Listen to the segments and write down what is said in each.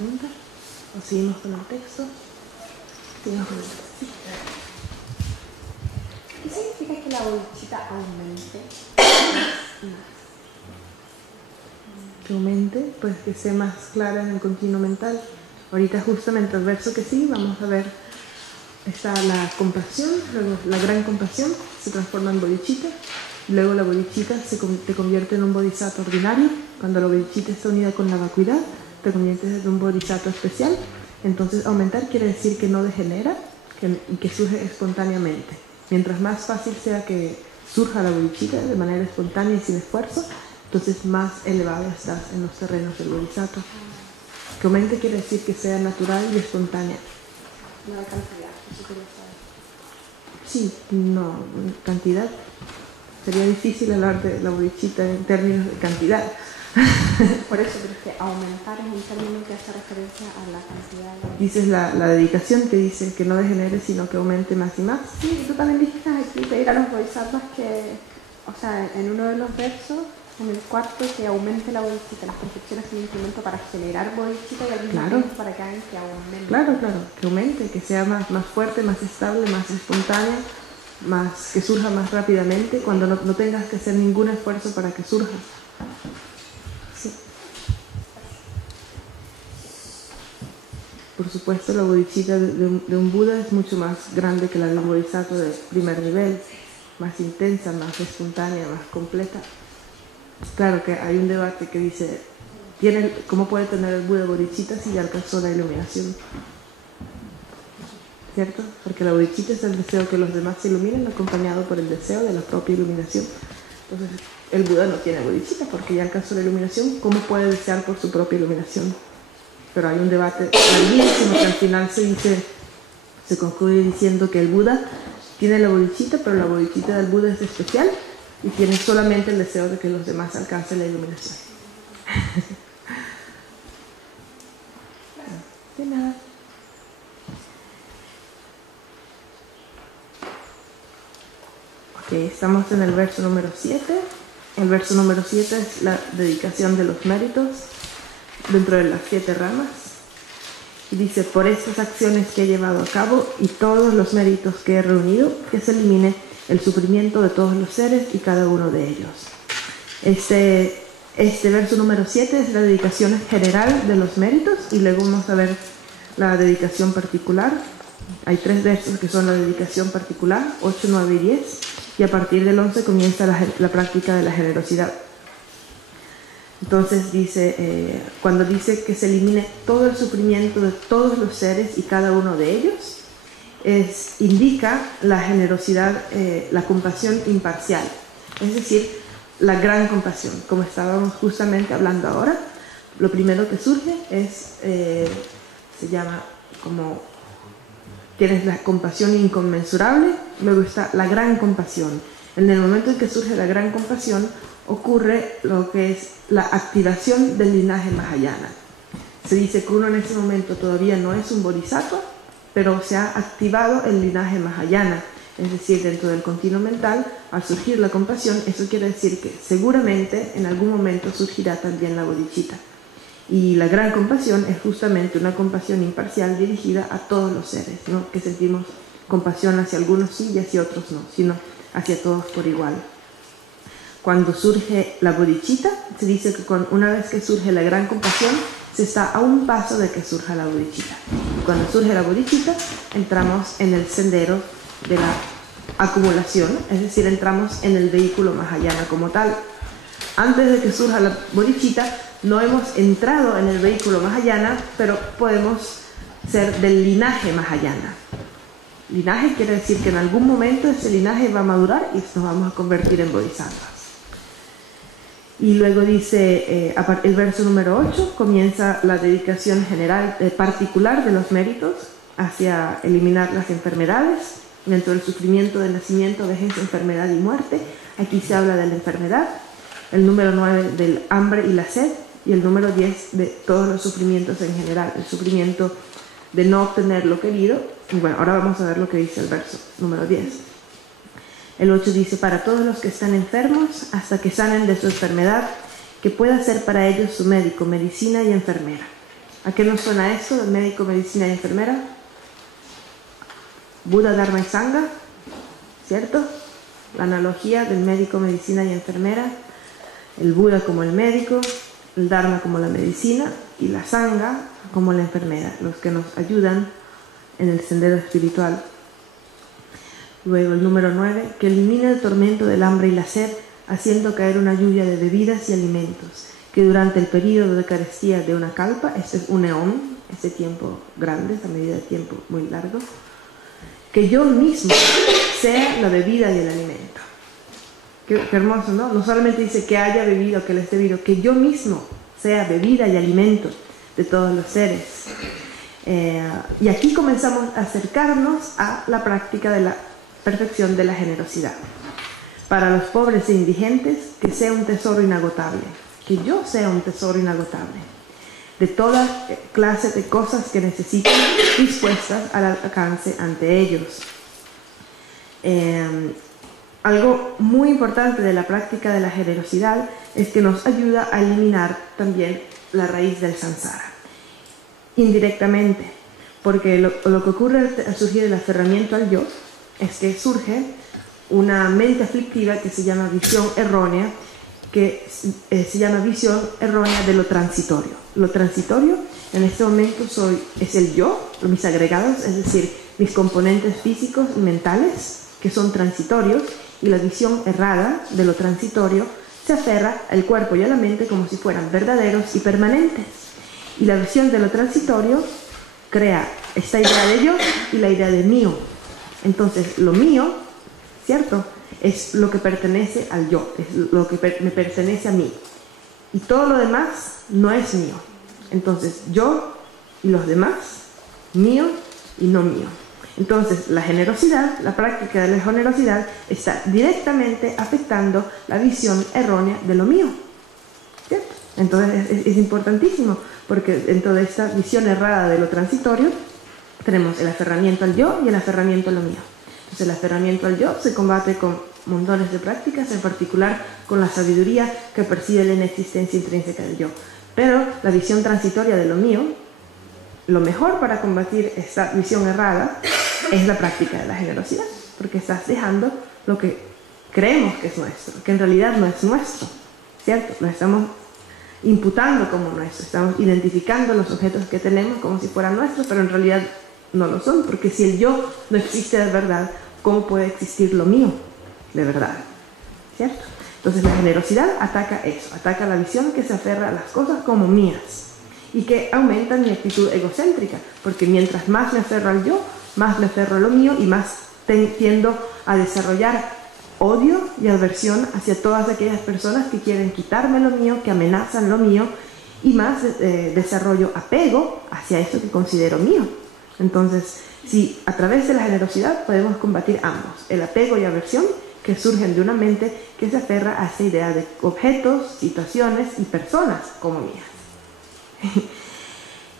pregunta? ¿O seguimos con el texto? Seguimos con el texto. Sí. ¿Qué significa que la bodichita aumente? Que aumente, pues que sea más clara en el continuo mental. Ahorita justamente el verso que sigue vamos a ver, está la compasión, luego la gran compasión se transforma en bodichita, luego la bodichita te convierte en un bodhisattva ordinario. Cuando la bodichita está unida con la vacuidad, te conviertes en un bodhisattva especial. Entonces aumentar quiere decir que no degenera y que surge espontáneamente. Mientras más fácil sea que surja la bodichita de manera espontánea y sin esfuerzo, entonces más elevado estás en los terrenos del bodhisattva. Que aumente quiere decir que sea natural y espontánea. No hay cantidad, eso quería saber. Sí, no, cantidad. Sería difícil hablar de la bodichita en términos de cantidad. Por eso, pero es que aumentar es un término que hace referencia a la cantidad. Dices la dedicación que dice que no degenere, sino que aumente más y más. Sí, y tú también dijiste aquí pedir a los bodhisattvas que, o sea, en uno de los versos, en el cuarto, que aumente la bodichita. Las perfecciones son un instrumento para generar bodichita y al mismo tiempo para que hagan que aumente. Claro, que aumente, que sea más fuerte, más estable, más espontánea, que surja más rápidamente, cuando no tengas que hacer ningún esfuerzo para que surja. Sí. Por supuesto, la bodichita de un Buda es mucho más grande que la de un bodhisattva de primer nivel, más intensa, más espontánea, más completa. Claro que hay un debate que dice, ¿cómo puede tener el Buda bodichita si ya alcanzó la iluminación? ¿Cierto? Porque la bodichita es el deseo que los demás se iluminen, acompañado por el deseo de la propia iluminación. Entonces, el Buda no tiene bodichita porque ya alcanzó la iluminación. ¿Cómo puede desear por su propia iluminación? Pero hay un debate larguísimo que al final se concluye diciendo que el Buda tiene la bodichita, pero la bodichita del Buda es especial y tiene solamente el deseo de que los demás alcancen la iluminación. De nada. Ok, estamos en el verso número 7. El verso número 7 es la dedicación de los méritos dentro de las 7 ramas. Y dice, por estas acciones que he llevado a cabo y todos los méritos que he reunido, que se elimine el sufrimiento de todos los seres y cada uno de ellos. Este verso número 7 es la dedicación general de los méritos y luego vamos a ver la dedicación particular. Hay 3 versos que son la dedicación particular, 8, 9 y 10, y a partir del 11 comienza la práctica de la generosidad. Entonces dice, cuando dice que se elimine todo el sufrimiento de todos los seres y cada uno de ellos, indica la generosidad, la compasión imparcial, es decir, la gran compasión, como estábamos justamente hablando ahora. Lo primero que surge se llama como, tienes la compasión inconmensurable, luego está la gran compasión. En el momento en que surge la gran compasión, ocurre lo que es la activación del linaje Mahayana. Se dice que uno en ese momento todavía no es un bodhisattva, pero se ha activado el linaje Mahayana, es decir, dentro del continuo mental, al surgir la compasión, eso quiere decir que seguramente en algún momento surgirá también la bodhicitta. Y la gran compasión es justamente una compasión imparcial dirigida a todos los seres, ¿no? Que sentimos compasión hacia algunos sí y hacia otros no, sino hacia todos por igual. Cuando surge la bodhicitta, se dice que una vez que surge la gran compasión, se está a un paso de que surja la bodhicitta. Y cuando surge la bodhicitta, entramos en el sendero de la acumulación, es decir, entramos en el vehículo Mahayana como tal. Antes de que surja la bodhicitta, no hemos entrado en el vehículo Mahayana, pero podemos ser del linaje Mahayana. Linaje quiere decir que en algún momento ese linaje va a madurar y nos vamos a convertir en bodhisattvas. Y luego dice, el verso número 8, comienza la dedicación general, particular de los méritos hacia eliminar las enfermedades, dentro del sufrimiento de nacimiento, vejez, enfermedad y muerte. Aquí se habla de la enfermedad, el número 9 del hambre y la sed, y el número 10 de todos los sufrimientos en general, el sufrimiento de no obtener lo querido. Y bueno, ahora vamos a ver lo que dice el verso número 10. El 8 dice, para todos los que están enfermos, hasta que sanen de su enfermedad, que pueda ser para ellos su médico, medicina y enfermera. ¿A qué nos suena esto? Médico, medicina y enfermera. Buda, Dharma y Sangha, ¿cierto? La analogía del médico, medicina y enfermera. El Buda como el médico, el Dharma como la medicina y la Sangha como la enfermera, los que nos ayudan en el sendero espiritual. Luego el número 9, que elimina el tormento del hambre y la sed, haciendo caer una lluvia de bebidas y alimentos, que durante el periodo de carestía de una kalpa, este es un eón, este tiempo grande, esta medida de tiempo muy largo, que yo mismo sea la bebida y el alimento. Qué hermoso, ¿no? No solamente dice que haya bebido, que le esté bebido, que yo mismo sea bebida y alimento de todos los seres. Y aquí comenzamos a acercarnos a la práctica de la perfección de la generosidad. Para los pobres e indigentes, que sea un tesoro inagotable, que yo sea un tesoro inagotable, de toda clase de cosas que necesiten, dispuestas al alcance ante ellos. Algo muy importante de la práctica de la generosidad es que nos ayuda a eliminar también la raíz del samsara, indirectamente, porque lo que ocurre al surgir el aferramiento al yo es que surge una mente aflictiva que se llama visión errónea, de lo transitorio. Lo transitorio en este momento es el yo, mis agregados, es decir, mis componentes físicos y mentales, que son transitorios, y la visión errada de lo transitorio se aferra al cuerpo y a la mente como si fueran verdaderos y permanentes. Y la visión de lo transitorio crea esta idea de yo y la idea de mío. Entonces, lo mío, ¿cierto?, es lo que pertenece al yo, es lo que me pertenece a mí. Y todo lo demás no es mío. Entonces, yo y los demás, mío y no mío. Entonces, la generosidad, la práctica de la generosidad, está directamente afectando la visión errónea de lo mío, ¿cierto? Entonces, es importantísimo, porque dentro de esta visión errada de lo transitorio, tenemos el aferramiento al yo y el aferramiento a lo mío. Entonces, el aferramiento al yo se combate con montones de prácticas, en particular con la sabiduría que percibe la inexistencia intrínseca del yo. Pero la visión transitoria de lo mío, lo mejor para combatir esta visión errada es la práctica de la generosidad, porque estás dejando lo que creemos que es nuestro, que en realidad no es nuestro, ¿cierto? Lo estamos imputando como nuestro, estamos identificando los objetos que tenemos como si fueran nuestros, pero en realidad no lo son, porque si el yo no existe de verdad, ¿cómo puede existir lo mío de verdad? ¿Cierto? Entonces la generosidad ataca eso, ataca la visión que se aferra a las cosas como mías y que aumenta mi actitud egocéntrica, porque mientras más me aferro al yo, más me aferro a lo mío y más tiendo a desarrollar odio y aversión hacia todas aquellas personas que quieren quitarme lo mío, que amenazan lo mío, y más desarrollo apego hacia eso que considero mío. Entonces, si a través de la generosidad podemos combatir ambos, el apego y aversión que surgen de una mente que se aferra a esa idea de objetos, situaciones y personas como mías.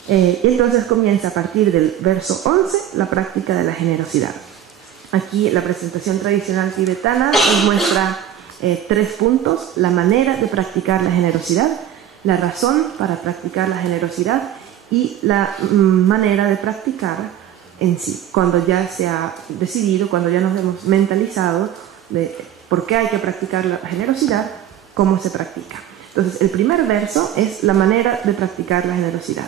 Entonces comienza a partir del verso 11 la práctica de la generosidad. Aquí la presentación tradicional tibetana nos muestra 3 puntos: la manera de practicar la generosidad, la razón para practicar la generosidad y la manera de practicar en sí, cuando ya se ha decidido, cuando ya nos hemos mentalizado de por qué hay que practicar la generosidad, cómo se practica. Entonces, el primer verso es la manera de practicar la generosidad.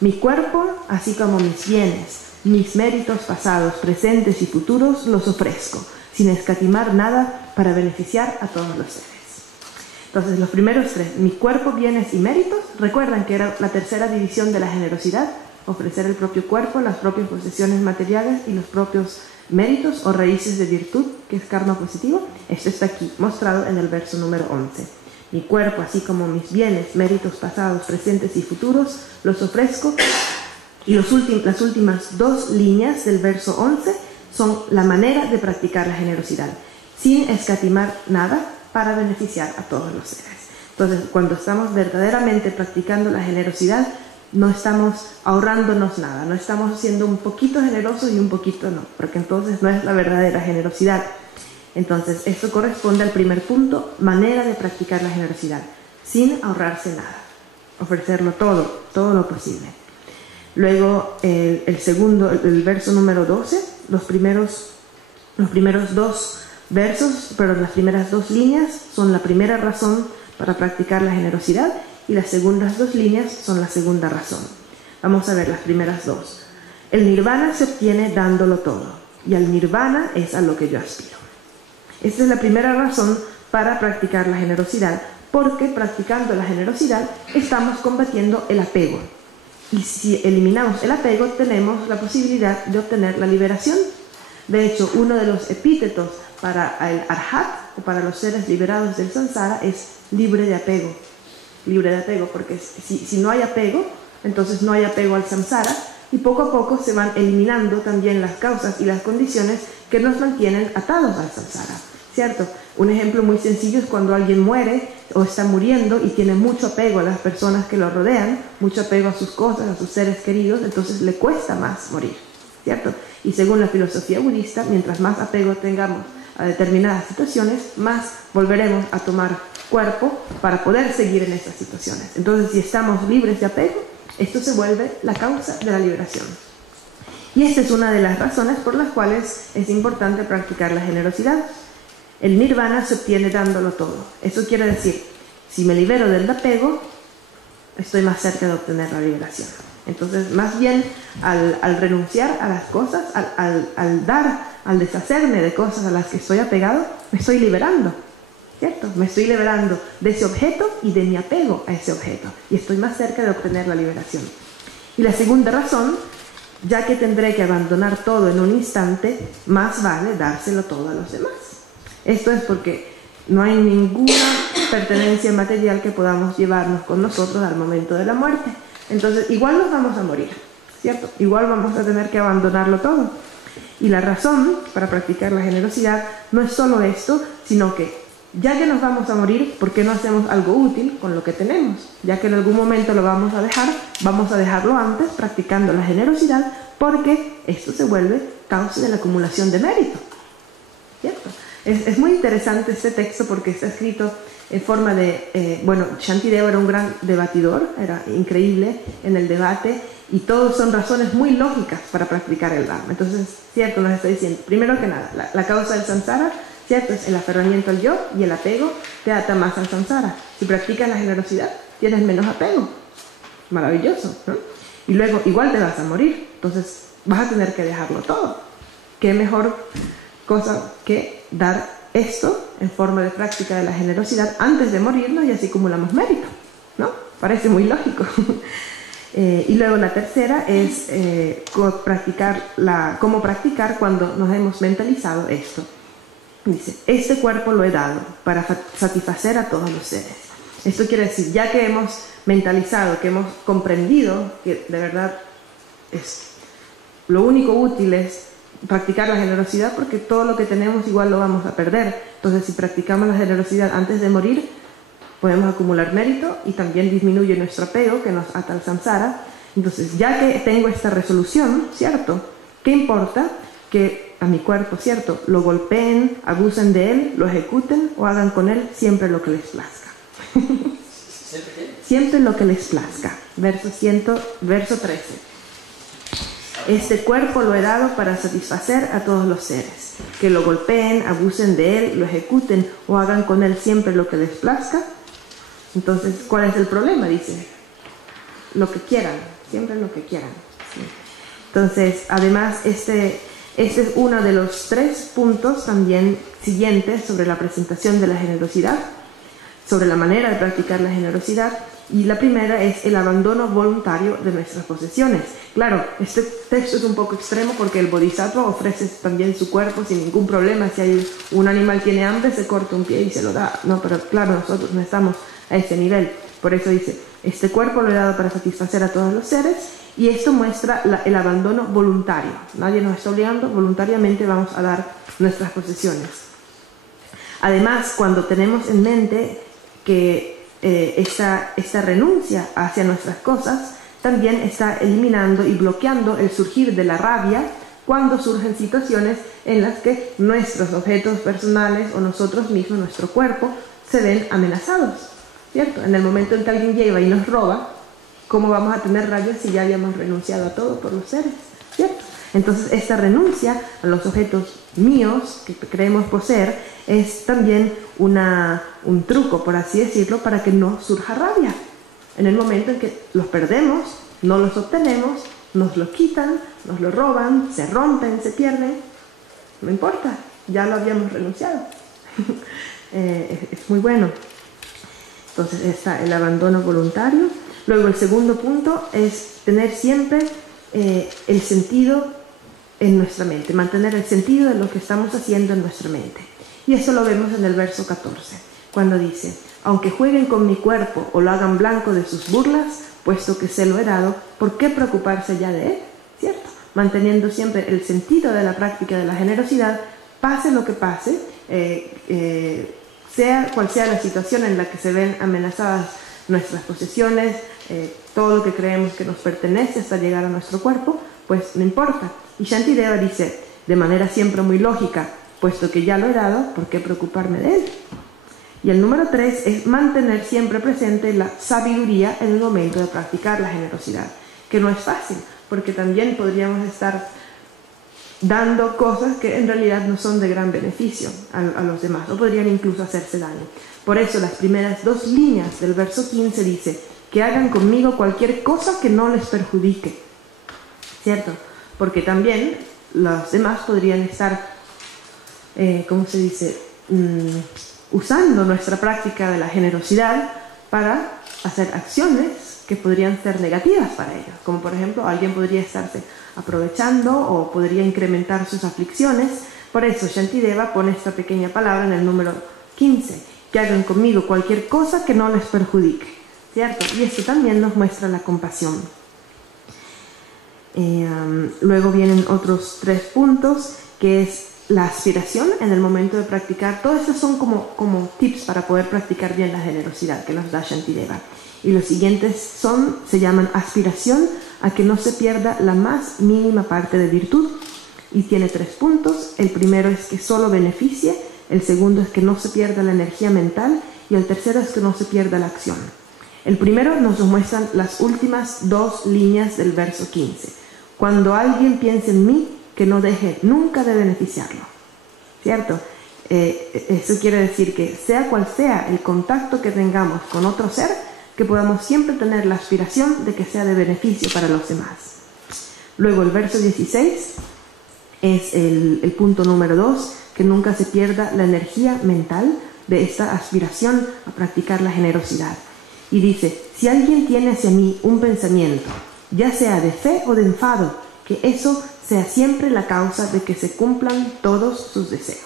Mi cuerpo, así como mis bienes, mis méritos pasados, presentes y futuros, los ofrezco, sin escatimar nada para beneficiar a todos los seres. Entonces, los primeros 3, mi cuerpo, bienes y méritos, recuerdan que era la tercera división de la generosidad, ofrecer el propio cuerpo, las propias posesiones materiales y los propios méritos o raíces de virtud, que es karma positivo. Esto está aquí, mostrado en el verso número 11. Mi cuerpo, así como mis bienes, méritos pasados, presentes y futuros, los ofrezco. Y las últimas 2 líneas del verso 11 son la manera de practicar la generosidad, sin escatimar nada para beneficiar a todos los seres. Entonces, cuando estamos verdaderamente practicando la generosidad, no estamos ahorrándonos nada, no estamos siendo un poquito generosos y un poquito no, porque entonces no es la verdadera generosidad. Entonces, esto corresponde al primer punto, manera de practicar la generosidad, sin ahorrarse nada. ofrecerlo todo, todo lo posible. Luego el verso número 12, los primeros dos versos, pero las primeras dos líneas son la primera razón para practicar la generosidad y las segundas dos líneas son la segunda razón. Vamos a ver las primeras dos. El nirvana se obtiene dándolo todo, y al nirvana es a lo que yo aspiro. Esta es la primera razón para practicar la generosidad, porque practicando la generosidad estamos combatiendo el apego. Y si eliminamos el apego, tenemos la posibilidad de obtener la liberación. De hecho, uno de los epítetos para el arhat, o para los seres liberados del samsara, es libre de apego. Libre de apego, porque si no hay apego, entonces no hay apego al samsara, y poco a poco se van eliminando también las causas y las condiciones que nos mantienen atados al samsara, ¿cierto? Un ejemplo muy sencillo es cuando alguien muere o está muriendo y tiene mucho apego a las personas que lo rodean, mucho apego a sus cosas, a sus seres queridos, entonces le cuesta más morir, ¿cierto? Y según la filosofía budista, mientras más apego tengamos a determinadas situaciones, más volveremos a tomar cuerpo para poder seguir en esas situaciones. Entonces, si estamos libres de apego, esto se vuelve la causa de la liberación. Y esta es una de las razones por las cuales es importante practicar la generosidad. El nirvana se obtiene dándolo todo. Eso quiere decir, si me libero del apego, estoy más cerca de obtener la liberación. Entonces, más bien, al renunciar a las cosas, al deshacerme de cosas a las que estoy apegado, me estoy liberando, ¿cierto? Me estoy liberando de ese objeto y de mi apego a ese objeto. Y estoy más cerca de obtener la liberación. Y la segunda razón, ya que tendré que abandonar todo en un instante, más vale dárselo todo a los demás. Esto es porque no hay ninguna pertenencia material que podamos llevarnos con nosotros al momento de la muerte. Entonces, igual nos vamos a morir, ¿cierto? Igual vamos a tener que abandonarlo todo. Y la razón para practicar la generosidad no es solo esto, sino que ya que nos vamos a morir, ¿por qué no hacemos algo útil con lo que tenemos? Ya que en algún momento lo vamos a dejarlo antes practicando la generosidad, porque esto se vuelve causa de la acumulación de mérito, ¿cierto? Es muy interesante este texto porque está escrito en forma de... Shantideva era un gran debatidor, era increíble en el debate, y todos son razones muy lógicas para practicar el Dharma. Entonces, cierto, nos está diciendo, primero que nada, la causa del samsara, cierto, es el aferramiento al yo, y el apego te ata más al samsara. Si practicas la generosidad, tienes menos apego. Maravilloso, ¿no? Y luego, igual te vas a morir, entonces vas a tener que dejarlo todo. ¿Qué mejor cosa que dar esto en forma de práctica de la generosidad antes de morirnos y así acumulamos mérito, ¿no? Parece muy lógico. Y luego la tercera es cómo practicar cuando nos hemos mentalizado esto. Dice, este cuerpo lo he dado para satisfacer a todos los seres. Esto quiere decir, ya que hemos mentalizado, que hemos comprendido que de verdad lo único útil es practicar la generosidad, porque todo lo que tenemos igual lo vamos a perder. Entonces, si practicamos la generosidad antes de morir, podemos acumular mérito y también disminuye nuestro apego que nos ata al samsara. Entonces, ya que tengo esta resolución, ¿cierto? ¿Qué importa que a mi cuerpo, ¿cierto?, lo golpeen, abusen de él, lo ejecuten o hagan con él siempre lo que les plazca? Siempre lo que les plazca. Verso 13. Este cuerpo lo he dado para satisfacer a todos los seres. Que lo golpeen, abusen de él, lo ejecuten o hagan con él siempre lo que les plazca. Entonces, ¿cuál es el problema? Dice, lo que quieran, siempre lo que quieran. ¿Sí? Entonces, además, este es uno de los 3 puntos también siguientes sobre la presentación de la generosidad, sobre la manera de practicar la generosidad. Y la primera es el abandono voluntario de nuestras posesiones. Claro, este texto es un poco extremo porque el bodhisattva ofrece también su cuerpo sin ningún problema. Si hay un animal tiene hambre, se corta un pie y se lo da. No, pero claro, nosotros no estamos a ese nivel. Por eso dice, este cuerpo lo he dado para satisfacer a todos los seres, y esto muestra el abandono voluntario. Nadie nos está obligando, voluntariamente vamos a dar nuestras posesiones. Además, cuando tenemos en mente que esta renuncia hacia nuestras cosas también está eliminando y bloqueando el surgir de la rabia cuando surgen situaciones en las que nuestros objetos personales o nosotros mismos, nuestro cuerpo, se ven amenazados. ¿cierto? En el momento en que alguien llega y nos roba, ¿cómo vamos a tener rabia si ya habíamos renunciado a todo por los seres? ¿Cierto? Entonces, esta renuncia a los objetos míos que creemos poseer es también un truco, por así decirlo, para que no surja rabia. En el momento en que los perdemos, no los obtenemos, nos los quitan, nos los roban, se rompen, se pierden, no importa, ya lo habíamos renunciado. Es muy bueno. Entonces está el abandono voluntario. Luego el segundo punto es tener siempre el sentido en nuestra mente, mantener el sentido de lo que estamos haciendo en nuestra mente. Y eso lo vemos en el verso 14, cuando dice: aunque jueguen con mi cuerpo o lo hagan blanco de sus burlas, puesto que sé lo he dado, ¿por qué preocuparse ya de él? ¿Cierto? Manteniendo siempre el sentido de la práctica de la generosidad, pase lo que pase, sea cual sea la situación en la que se ven amenazadas nuestras posesiones, todo lo que creemos que nos pertenece hasta llegar a nuestro cuerpo, pues no importa. Y Shantideva dice, de manera siempre muy lógica, puesto que ya lo he dado, ¿por qué preocuparme de él? Y el número 3 es mantener siempre presente la sabiduría en el momento de practicar la generosidad, que no es fácil, porque también podríamos estar dando cosas que en realidad no son de gran beneficio a los demás, o podrían incluso hacerse daño. Por eso las primeras 2 líneas del verso 15 dice, que hagan conmigo cualquier cosa que no les perjudique, ¿cierto? Porque también los demás podrían estar, ¿cómo se dice?, usando nuestra práctica de la generosidad para hacer acciones que podrían ser negativas para ellos, como por ejemplo alguien podría estarse aprovechando o podría incrementar sus aflicciones. Por eso Shantideva pone esta pequeña palabra en el número 15, que hagan conmigo cualquier cosa que no les perjudique, ¿cierto? Y esto también nos muestra la compasión. Luego vienen otros 3 puntos, que es la aspiración en el momento de practicar. Todos estos son como tips para poder practicar bien la generosidad que nos da Shantideva. Y los siguientes se llaman aspiración a que no se pierda la más mínima parte de virtud. Y tiene 3 puntos. El primero es que solo beneficie, el segundo es que no se pierda la energía mental y el tercero es que no se pierda la acción. El primero nos lo muestran las últimas 2 líneas del verso 15. Cuando alguien piense en mí, que no deje nunca de beneficiarlo, ¿cierto? Eso quiere decir que sea cual sea el contacto que tengamos con otro ser, que podamos siempre tener la aspiración de que sea de beneficio para los demás. Luego el verso 16 es el punto número 2, que nunca se pierda la energía mental de esta aspiración a practicar la generosidad. Y dice, si alguien tiene hacia mí un pensamiento, ya sea de fe o de enfado, que eso sea siempre la causa de que se cumplan todos sus deseos.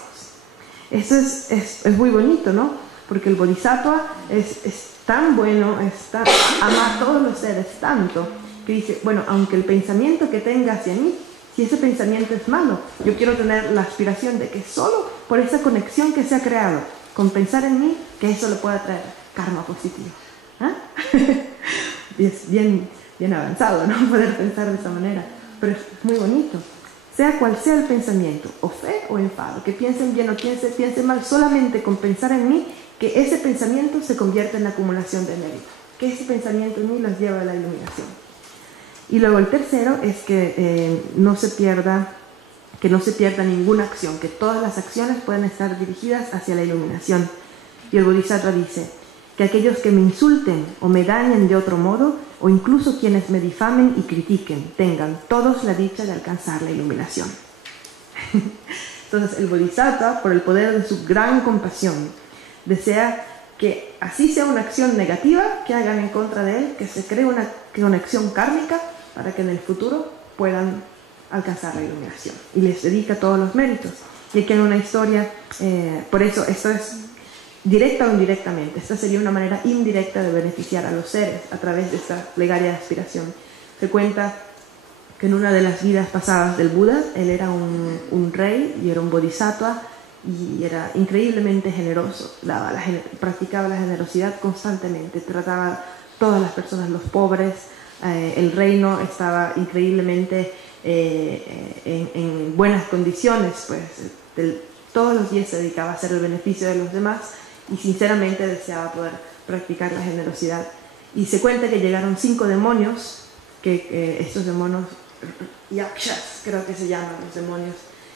Esto es muy bonito, ¿no? Porque el Bodhisattva es tan bueno, ama a todos los seres tanto, que dice, bueno, aunque el pensamiento que tenga hacia mí, si ese pensamiento es malo, yo quiero tener la aspiración de que solo por esa conexión que se ha creado, con pensar en mí, que eso le pueda traer karma positivo. ¿Ah? Y es bien avanzado, ¿no? Poder pensar de esa manera. Pero es muy bonito. Sea cual sea el pensamiento, o fe o enfado, que piensen bien o piensen mal, solamente con pensar en mí, que ese pensamiento se convierta en la acumulación de mérito. Que ese pensamiento en mí los lleva a la iluminación. Y luego el tercero es que no se pierda ninguna acción, que todas las acciones puedan estar dirigidas hacia la iluminación. Y el Bodhisattva dice que aquellos que me insulten o me dañen de otro modo, o incluso quienes me difamen y critiquen, tengan todos la dicha de alcanzar la iluminación. Entonces el Bodhisattva, por el poder de su gran compasión, desea que así sea una acción negativa que hagan en contra de él, que se cree una conexión kármica para que en el futuro puedan alcanzar la iluminación. Y les dedica todos los méritos. Y aquí hay una historia, por eso esto es directa o indirectamente. Esta sería una manera indirecta de beneficiar a los seres a través de esta plegaria de aspiración. Se cuenta que en una de las vidas pasadas del Buda, él era un rey y era un bodhisattva y era increíblemente generoso, practicaba la generosidad constantemente, trataba a todas las personas, los pobres, el reino estaba increíblemente en buenas condiciones, pues todos los días se dedicaba a hacer el beneficio de los demás y sinceramente deseaba poder practicar la generosidad. Y se cuenta que llegaron 5 demonios, que estos demonios, yakshas creo que se llaman, los demonios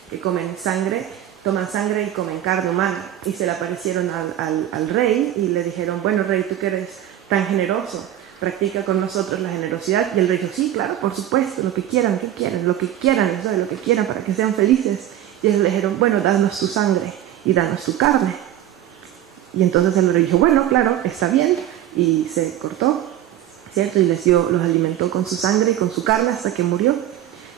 que comen sangre, toman sangre y comen carne humana, y se le aparecieron al rey y le dijeron, bueno rey, tú que eres tan generoso, practica con nosotros la generosidad. Y el rey dijo, sí, claro, por supuesto, lo que quieran, ¿qué quieren? Lo que quieran, les doy lo que quieran para que sean felices. Y ellos le dijeron, bueno, danos tu sangre y danos tu carne. Y entonces el rey dijo, bueno, claro, está bien, y se cortó, ¿cierto? Y los alimentó con su sangre y con su carne hasta que murió.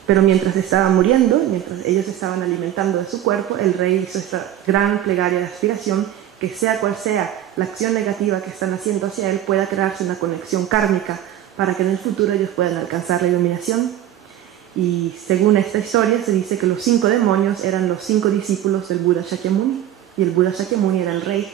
Pero mientras estaba muriendo, mientras ellos estaban alimentando de su cuerpo, el rey hizo esta gran plegaria de aspiración, que sea cual sea la acción negativa que están haciendo hacia él, pueda crearse una conexión kármica para que en el futuro ellos puedan alcanzar la iluminación. Y según esta historia se dice que los 5 demonios eran los 5 discípulos del Buda Shakyamuni, y el Buda Shakyamuni era el rey,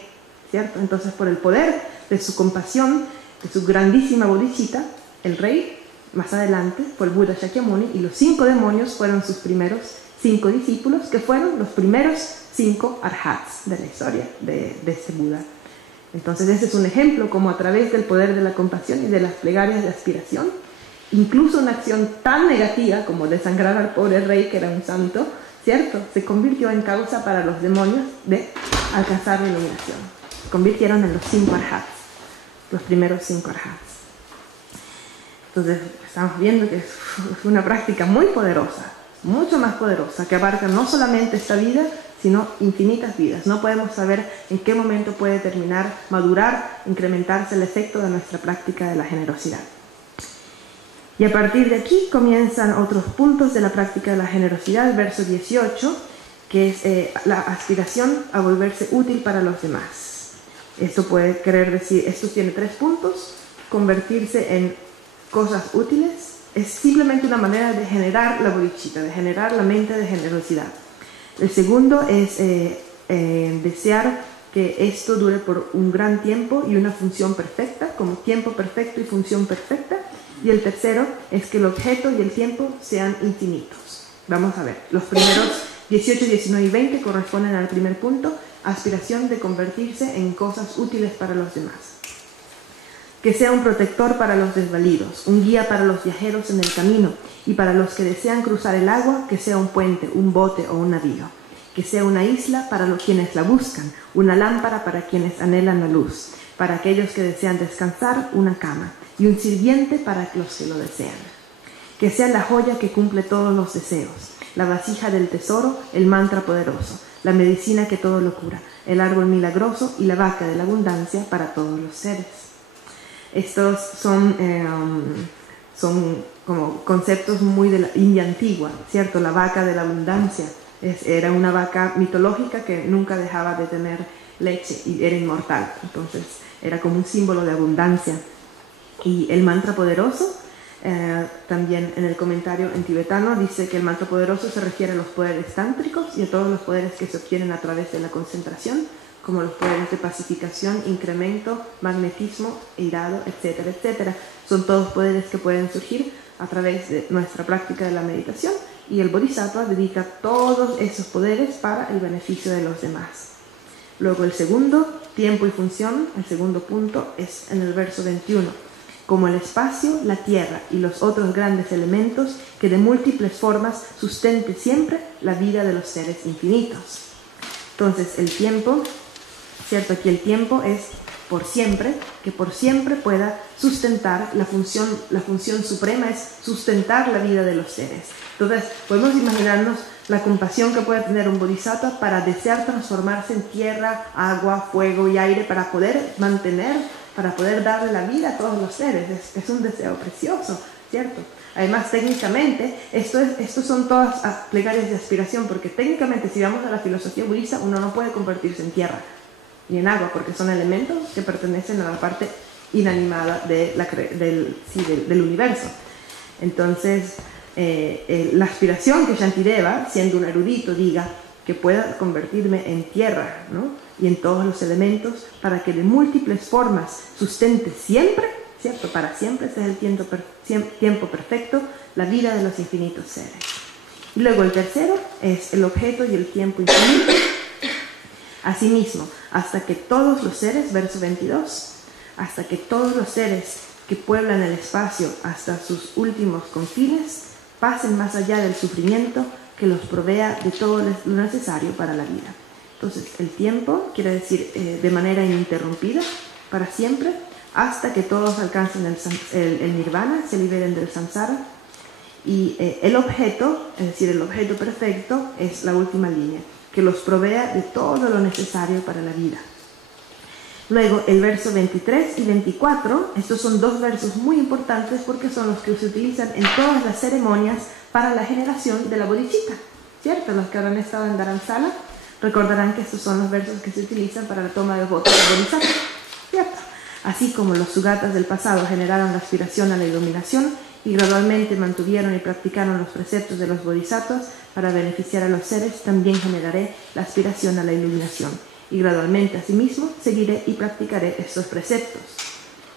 ¿cierto? Entonces, por el poder de su compasión, de su grandísima bodhicitta, el rey más adelante fue el Buda Shakyamuni, y los 5 demonios fueron sus primeros 5 discípulos, que fueron los primeros 5 arhats de la historia de este Buda. Entonces ese es un ejemplo como a través del poder de la compasión y de las plegarias de aspiración, incluso una acción tan negativa como desangrar al pobre rey, que era un santo, ¿cierto?, se convirtió en causa para los demonios de alcanzar la iluminación. Se convirtieron en los 5 arhats, los primeros 5 arhats. Entonces estamos viendo que es una práctica muy poderosa, mucho más poderosa, que abarca no solamente esta vida, sino infinitas vidas. No podemos saber en qué momento puede terminar, madurar, incrementarse el efecto de nuestra práctica de la generosidad. Y a partir de aquí comienzan otros puntos de la práctica de la generosidad, el verso 18, que es la aspiración a volverse útil para los demás. Esto puede querer decir, esto tiene 3 puntos: convertirse en cosas útiles, es simplemente una manera de generar la bodhicitta, de generar la mente de generosidad. El segundo es desear que esto dure por un gran tiempo y una función perfecta, como tiempo perfecto y función perfecta. Y el tercero es que el objeto y el tiempo sean infinitos. Vamos a ver, los primeros 18, 19 y 20 corresponden al primer punto: aspiración de convertirse en cosas útiles para los demás. Que sea un protector para los desvalidos, un guía para los viajeros en el camino, y para los que desean cruzar el agua, que sea un puente, un bote o un navío. Que sea una isla para los quienes la buscan, una lámpara para quienes anhelan la luz, para aquellos que desean descansar, una cama, y un sirviente para los que lo desean. Que sea la joya que cumple todos los deseos, la vasija del tesoro, el mantra poderoso, la medicina que todo lo cura, el árbol milagroso y la vaca de la abundancia para todos los seres. Estos son como conceptos muy de la India antigua, ¿cierto? La vaca de la abundancia era una vaca mitológica que nunca dejaba de tener leche y era inmortal. Entonces era como un símbolo de abundancia. Y el mantra poderoso, también en el comentario en tibetano dice que el mantra poderoso se refiere a los poderes tántricos y a todos los poderes que se obtienen a través de la concentración, como los poderes de pacificación, incremento, magnetismo, irado, etcétera, etcétera. Son todos poderes que pueden surgir a través de nuestra práctica de la meditación, y el Bodhisattva dedica todos esos poderes para el beneficio de los demás. Luego el segundo, tiempo y función, el segundo punto es en el verso 21. Como el espacio, la tierra y los otros grandes elementos que de múltiples formas sustente siempre la vida de los seres infinitos. Entonces el tiempo, ¿cierto? Aquí el tiempo es por siempre, que por siempre pueda sustentar la función suprema es sustentar la vida de los seres. Entonces podemos imaginarnos la compasión que puede tener un bodhisattva para desear transformarse en tierra, agua, fuego y aire para poder mantener, para poder darle la vida a todos los seres. Es un deseo precioso, ¿cierto? Además, técnicamente, estos son todas plegarias de aspiración, porque técnicamente, si vamos a la filosofía budista, uno no puede convertirse en tierra ni en agua, porque son elementos que pertenecen a la parte inanimada del universo. Entonces, la aspiración que Shantideva, siendo un erudito, diga que pueda convertirme en tierra, ¿no?, y en todos los elementos, para que de múltiples formas sustente siempre, ¿cierto?, para siempre, ese es el tiempo perfecto, la vida de los infinitos seres. Y luego el tercero es el objeto y el tiempo infinito. Asimismo, hasta que todos los seres, verso 22, hasta que todos los seres que pueblan el espacio hasta sus últimos confines pasen más allá del sufrimiento que los provea de todo lo necesario para la vida. Entonces, el tiempo quiere decir de manera ininterrumpida, para siempre, hasta que todos alcancen el nirvana, se liberen del samsara. Y el objeto, es decir, el objeto perfecto, es la última línea, que los provea de todo lo necesario para la vida. Luego, el verso 23 y 24, estos son dos versos muy importantes porque son los que se utilizan en todas las ceremonias para la generación de la bodhicitta, ¿cierto? Los que habrán estado en Dharamsala recordarán que estos son los versos que se utilizan para la toma de votos de bodhisattva, ¿cierto? Así como los sugatas del pasado generaron la aspiración a la iluminación y gradualmente mantuvieron y practicaron los preceptos de los bodhisattvas para beneficiar a los seres, también generaré la aspiración a la iluminación. Y gradualmente, asimismo, seguiré y practicaré estos preceptos.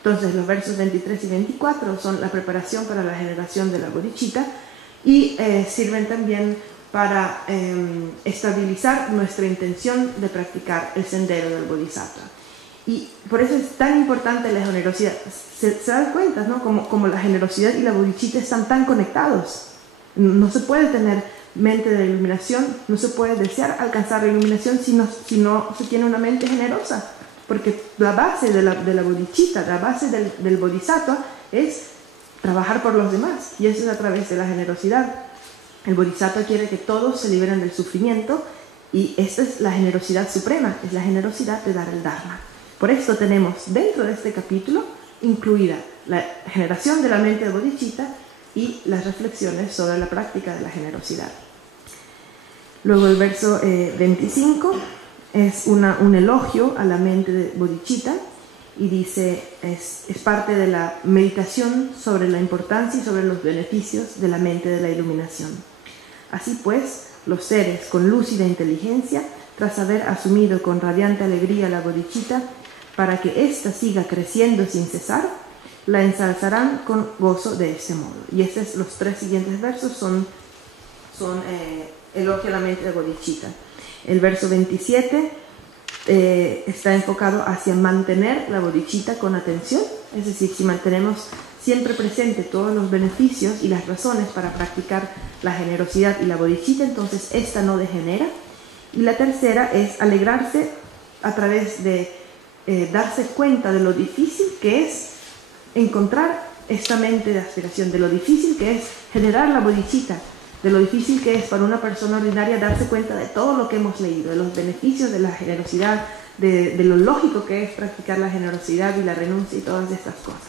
Entonces, los versos 23 y 24 son la preparación para la generación de la bodhicitta y sirven también para estabilizar nuestra intención de practicar el sendero del bodhisattva. Y por eso es tan importante la generosidad. Se dan cuenta, ¿no? Como la generosidad y la bodhicitta están tan conectados. No se puede tener mente de iluminación, no se puede desear alcanzar la iluminación si no se tiene una mente generosa, porque la base de la bodhicitta, la base del bodhisattva es trabajar por los demás, y eso es a través de la generosidad. El bodhisattva quiere que todos se liberen del sufrimiento, y esta es la generosidad suprema, es la generosidad de dar el dharma. Por esto tenemos dentro de este capítulo incluida la generación de la mente de bodhicitta y las reflexiones sobre la práctica de la generosidad. Luego el verso 25 es un elogio a la mente de bodhicitta y dice, es parte de la meditación sobre la importancia y sobre los beneficios de la mente de la iluminación. Así pues, los seres con lúcida inteligencia, tras haber asumido con radiante alegría la bodhicitta, para que ésta siga creciendo sin cesar, la ensalzarán con gozo de este modo. Y los tres siguientes versos son elogio a la mente de bodhicitta. El verso 27 está enfocado hacia mantener la bodhicitta con atención, es decir, si mantenemos siempre presente todos los beneficios y las razones para practicar la generosidad y la bodhicitta, entonces esta no degenera. Y la tercera es alegrarse a través de darse cuenta de lo difícil que es encontrar esta mente de aspiración, de lo difícil que es generar la bodhicitta, de lo difícil que es para una persona ordinaria darse cuenta de todo lo que hemos leído, de los beneficios de la generosidad, de lo lógico que es practicar la generosidad y la renuncia y todas estas cosas.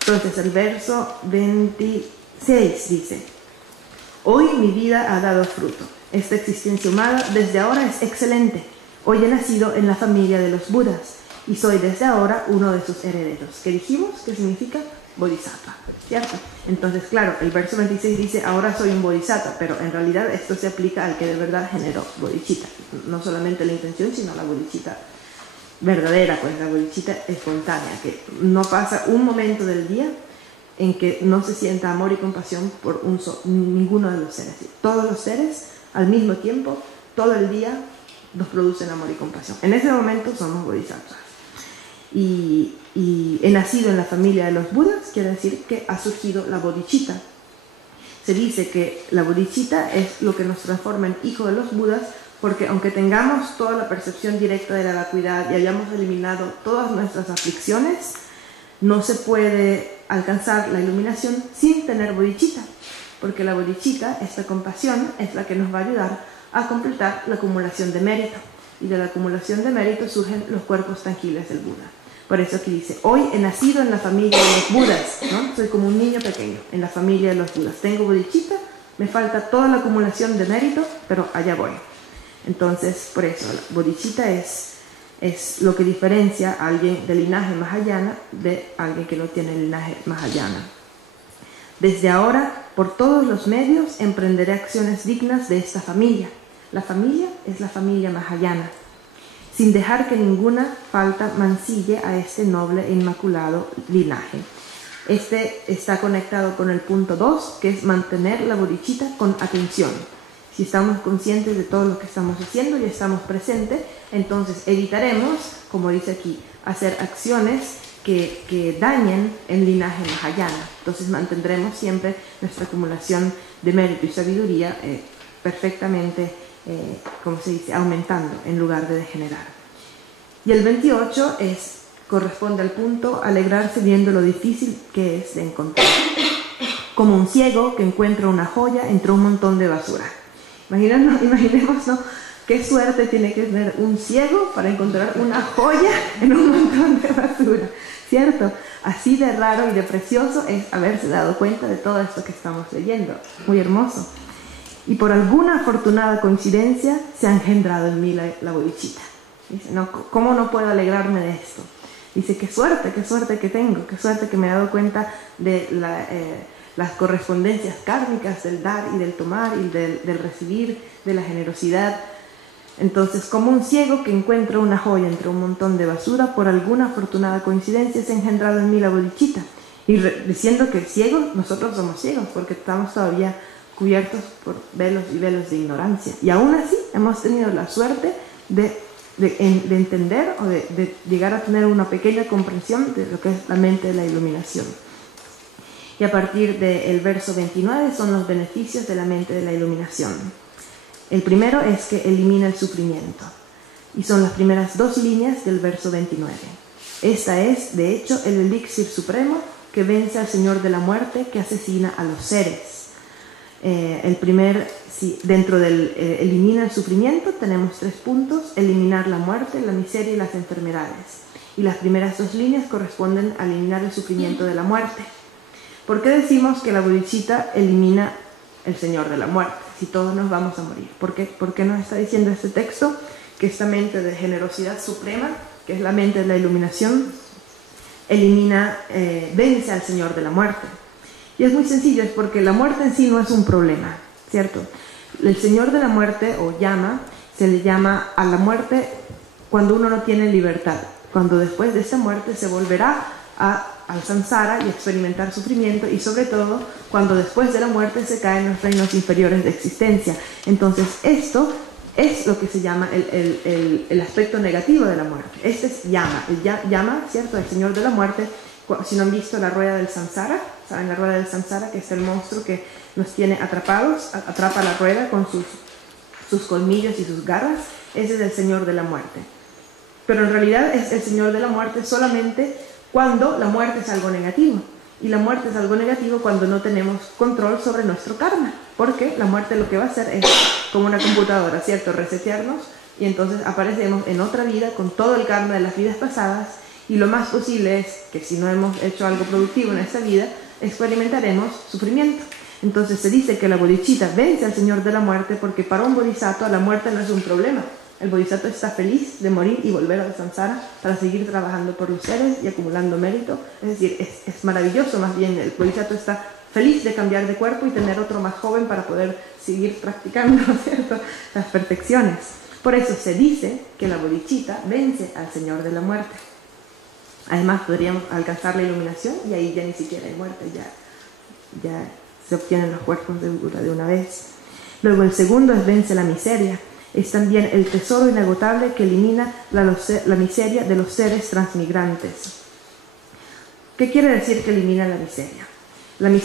Entonces el verso 26 dice: hoy mi vida ha dado fruto, esta existencia humana desde ahora es excelente, hoy he nacido en la familia de los Budas y soy desde ahora uno de sus herederos. ¿Qué dijimos? ¿Qué significa? Bodhisattva, ¿cierto? Entonces, claro, el verso 26 dice, ahora soy un bodhisattva, pero en realidad esto se aplica al que de verdad generó bodhicitta. No solamente la intención, sino la bodhicitta verdadera, pues la bodhicitta espontánea, que no pasa un momento del día en que no se sienta amor y compasión por ninguno de los seres. Todos los seres, al mismo tiempo, todo el día, nos producen amor y compasión. En ese momento somos bodhisattvas. Y he nacido en la familia de los Budas, quiere decir que ha surgido la bodhicitta. Se dice que la bodhicitta es lo que nos transforma en hijo de los Budas, porque aunque tengamos toda la percepción directa de la vacuidad y hayamos eliminado todas nuestras aflicciones, no se puede alcanzar la iluminación sin tener bodhicitta, porque la bodhicitta, esta compasión, es la que nos va a ayudar a completar la acumulación de mérito, y de la acumulación de mérito surgen los cuerpos tangibles del Buda. Por eso aquí dice, hoy he nacido en la familia de los Budas, ¿no? Soy como un niño pequeño en la familia de los Budas. Tengo bodhicitta, me falta toda la acumulación de mérito, pero allá voy. Entonces, por eso, la bodhicitta es lo que diferencia a alguien del linaje Mahayana de alguien que no tiene el linaje Mahayana. Desde ahora, por todos los medios, emprenderé acciones dignas de esta familia. La familia es la familia Mahayana, sin dejar que ninguna falta mancille a este noble e inmaculado linaje. Este está conectado con el punto 2, que es mantener la bodhicitta con atención. Si estamos conscientes de todo lo que estamos haciendo y estamos presentes, entonces evitaremos, como dice aquí, hacer acciones que dañen el linaje mahayana. Entonces mantendremos siempre nuestra acumulación de mérito y sabiduría perfectamente, como se dice, aumentando en lugar de degenerar. Y el 28 corresponde al punto alegrarse viendo lo difícil que es de encontrar. Como un ciego que encuentra una joya entre un montón de basura. Imaginemos, ¿no? Qué suerte tiene que tener un ciego para encontrar una joya en un montón de basura, ¿cierto? Así de raro y de precioso es haberse dado cuenta de todo esto que estamos leyendo. Muy hermoso. Y por alguna afortunada coincidencia se ha engendrado en mí la bodhicitta. Dice, no, ¿cómo no puedo alegrarme de esto? Dice, qué suerte que tengo, qué suerte que me he dado cuenta de las correspondencias kármicas del dar y del tomar y del recibir, de la generosidad. Entonces, como un ciego que encuentra una joya entre un montón de basura, por alguna afortunada coincidencia se ha engendrado en mí la bodhicitta. Y diciendo que ciegos, nosotros somos ciegos, porque estamos todavía cubiertos por velos y velos de ignorancia. Y aún así hemos tenido la suerte de entender o de llegar a tener una pequeña comprensión de lo que es la mente de la iluminación. Y a partir del verso 29 son los beneficios de la mente de la iluminación. El primero es que elimina el sufrimiento. Y son las primeras 2 líneas del verso 29. Esta es, de hecho, el elixir supremo que vence al Señor de la muerte que asesina a los seres. Dentro del elimina el sufrimiento tenemos 3 puntos: eliminar la muerte, la miseria y las enfermedades. Y las primeras 2 líneas corresponden a eliminar el sufrimiento de la muerte. ¿Por qué decimos que la bodhicitta elimina el Señor de la muerte si todos nos vamos a morir? ¿Por qué nos está diciendo este texto que esta mente de generosidad suprema, que es la mente de la iluminación, vence al Señor de la muerte? Y es muy sencillo, es porque la muerte en sí no es un problema, ¿cierto? El Señor de la muerte, o llama, se le llama a la muerte cuando uno no tiene libertad, cuando después de esa muerte se volverá al samsara y experimentar sufrimiento, y sobre todo cuando después de la muerte se caen los reinos inferiores de existencia. Entonces esto es lo que se llama el aspecto negativo de la muerte. Este es llama, llama, ¿cierto? El Señor de la muerte. Si no han visto la rueda del samsara, ¿saben la rueda del samsara? Que es el monstruo que nos tiene atrapados, atrapa la rueda con sus colmillos y sus garras. Ese es el Señor de la muerte. Pero en realidad es el Señor de la muerte solamente cuando la muerte es algo negativo. Y la muerte es algo negativo cuando no tenemos control sobre nuestro karma. Porque la muerte lo que va a hacer es, como una computadora, ¿cierto? Resetearnos, y entonces aparecemos en otra vida con todo el karma de las vidas pasadas, y lo más posible es que si no hemos hecho algo productivo en esta vida, experimentaremos sufrimiento. Entonces se dice que la bodhicitta vence al Señor de la muerte porque para un bodhisattva la muerte no es un problema. El bodhisattva está feliz de morir y volver al samsara para seguir trabajando por los seres y acumulando mérito. Es decir, es maravilloso, más bien el bodhisattva está feliz de cambiar de cuerpo y tener otro más joven para poder seguir practicando, ¿cierto?, las perfecciones. Por eso se dice que la bodhicitta vence al Señor de la muerte. Además podríamos alcanzar la iluminación y ahí ya ni siquiera hay muerte, ya se obtienen los cuerpos de Buda de una vez. Luego el segundo es vence la miseria. Es también el tesoro inagotable que elimina la miseria de los seres transmigrantes. ¿Qué quiere decir que elimina la miseria?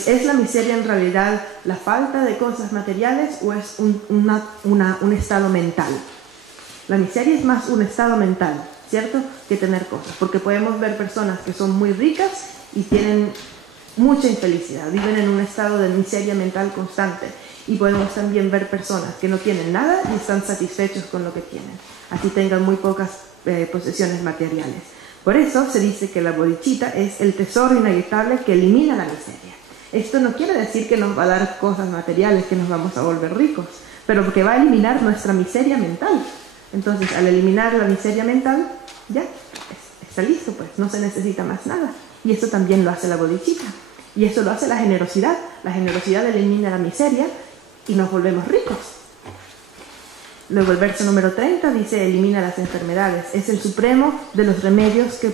¿Es la miseria en realidad la falta de cosas materiales o es un estado mental? La miseria es más un estado mental, ¿cierto?, que tener cosas, porque podemos ver personas que son muy ricas y tienen mucha infelicidad, viven en un estado de miseria mental constante, y podemos también ver personas que no tienen nada y están satisfechos con lo que tienen, así tengan muy pocas posesiones materiales. Por eso se dice que la bodhicitta es el tesoro inagotable que elimina la miseria. Esto no quiere decir que nos va a dar cosas materiales, que nos vamos a volver ricos, pero porque va a eliminar nuestra miseria mental. Entonces, al eliminar la miseria mental, ya está listo, pues no se necesita más nada. Y eso también lo hace la bodhicitta. Y eso lo hace la generosidad. La generosidad elimina la miseria y nos volvemos ricos. Luego el verso número 30 dice, elimina las enfermedades. Es el supremo de los remedios que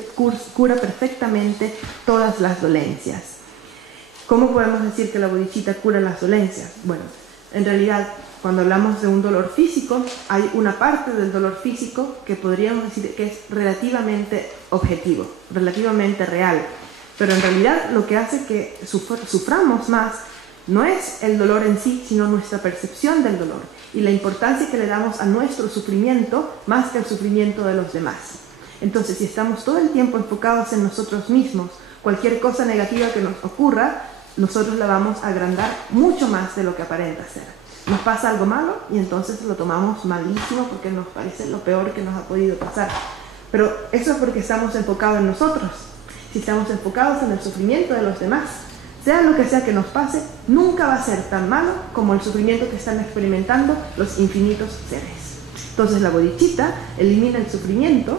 cura perfectamente todas las dolencias. ¿Cómo podemos decir que la bodhicitta cura las dolencias? Bueno, en realidad, cuando hablamos de un dolor físico, hay una parte del dolor físico que podríamos decir que es relativamente objetivo, relativamente real. Pero en realidad lo que hace que suframos más no es el dolor en sí, sino nuestra percepción del dolor y la importancia que le damos a nuestro sufrimiento más que al sufrimiento de los demás. Entonces, si estamos todo el tiempo enfocados en nosotros mismos, cualquier cosa negativa que nos ocurra, nosotros la vamos a agrandar mucho más de lo que aparenta ser. Nos pasa algo malo y entonces lo tomamos malísimo porque nos parece lo peor que nos ha podido pasar. Pero eso es porque estamos enfocados en nosotros. Si estamos enfocados en el sufrimiento de los demás, sea lo que sea que nos pase, nunca va a ser tan malo como el sufrimiento que están experimentando los infinitos seres. Entonces la bodhicitta elimina el sufrimiento,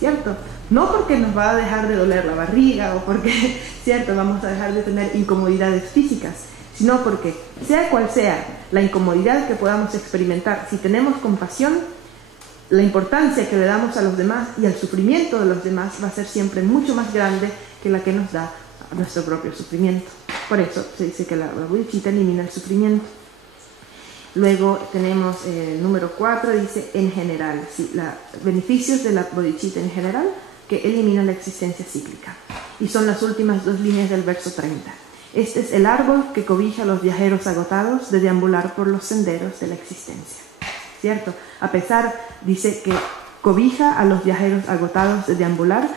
¿cierto? No porque nos va a dejar de doler la barriga o porque, ¿cierto?, vamos a dejar de tener incomodidades físicas, sino porque, sea cual sea la incomodidad que podamos experimentar, si tenemos compasión, la importancia que le damos a los demás y al sufrimiento de los demás va a ser siempre mucho más grande que la que nos da a nuestro propio sufrimiento. Por eso se dice que la bodhicitta elimina el sufrimiento. Luego tenemos el número 4, dice en general, sí, beneficios de la bodhicitta en general, que elimina la existencia cíclica. Y son las últimas 2 líneas del verso 30. Este es el árbol que cobija a los viajeros agotados de deambular por los senderos de la existencia. ¿Cierto? A pesar, dice que cobija a los viajeros agotados de deambular,